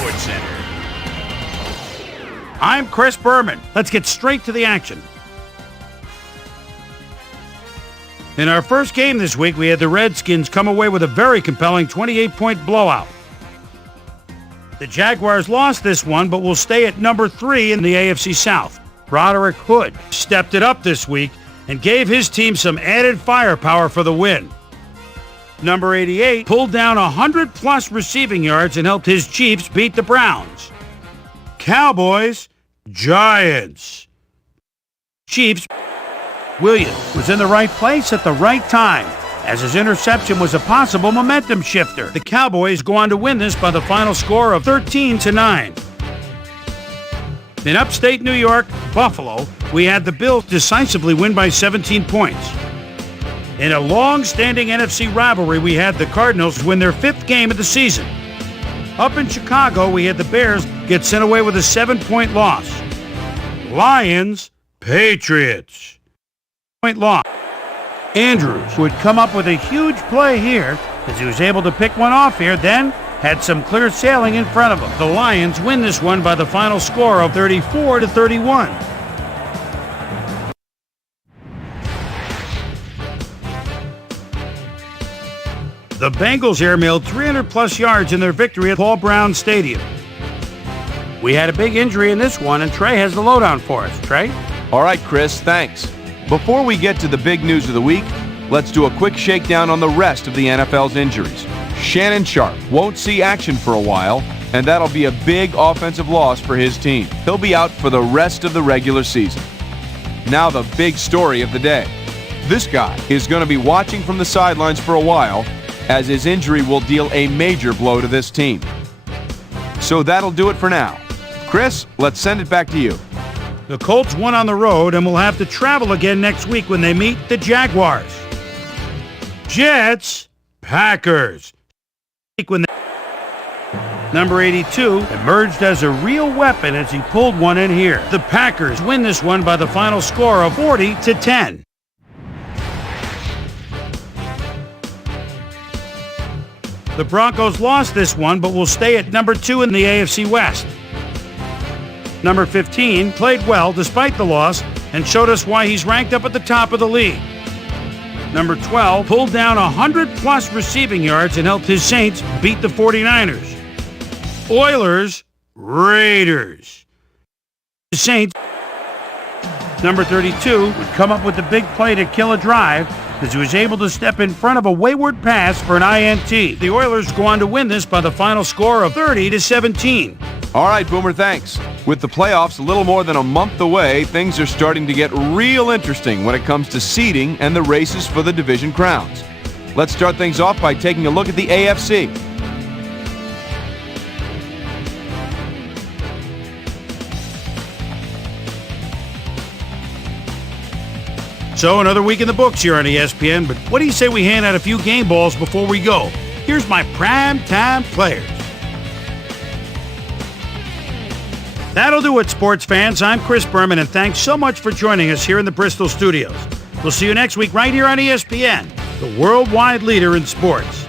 Sportscenter. I'm Chris Berman. Let's get straight to the action. In our first game this week, we had the Redskins come away with a very compelling 28-point blowout. The Jaguars lost this one, but will stay at number 3 in the AFC South. Broderick Hood stepped it up this week and gave his team some added firepower for the win. Number 88 pulled down 100-plus receiving yards and helped his Chiefs beat the Browns. Cowboys, Giants. Chiefs. Williams was in the right place at the right time, as his interception was a possible momentum shifter. The Cowboys go on to win this by the final score of 13-9. In upstate New York, Buffalo, we had the Bills decisively win by 17 points. In a long-standing NFC rivalry, we had the Cardinals win their 5th game of the season. Up in Chicago, we had the Bears get sent away with a 7-point loss. Lions, Patriots. Point loss. Andrews would come up with a huge play here as he was able to pick one off here, then had some clear sailing in front of him. The Lions win this one by the final score of 34-31. The Bengals airmailed 300-plus yards in their victory at Paul Brown Stadium. We had a big injury in this one, and Trey has the lowdown for us. Trey? All right, Chris, thanks. Before we get to the big news of the week, let's do a quick shakedown on the rest of the NFL's injuries. Shannon Sharp won't see action for a while, and that'll be a big offensive loss for his team. He'll be out for the rest of the regular season. Now the big story of the day. This guy is going to be watching from the sidelines for a while, as his injury will deal a major blow to this team. So that'll do it for now. Chris, let's send it back to you. The Colts won on the road and will have to travel again next week when they meet the Jaguars. Jets, Packers. Number 82 emerged as a real weapon as he pulled one in here. The Packers win this one by the final score of 40-10. The Broncos lost this one, but will stay at number 2 in the AFC West. Number 15 played well despite the loss and showed us why he's ranked up at the top of the league. Number 12 pulled down 100-plus receiving yards and helped his Saints beat the 49ers. Oilers, Raiders. The Saints. Number 32 would come up with the big play to kill a drive as he was able to step in front of a wayward pass for an INT. The Oilers go on to win this by the final score of 30-17. All right, Boomer, thanks. With the playoffs a little more than a month away, things are starting to get real interesting when it comes to seeding and the races for the division crowns. Let's start things off by taking a look at the AFC. So another week in the books here on ESPN, but what do you say we hand out a few game balls before we go? Here's my primetime players. That'll do it, sports fans. I'm Chris Berman, and thanks so much for joining us here in the Bristol studios. We'll see you next week right here on ESPN, the worldwide leader in sports.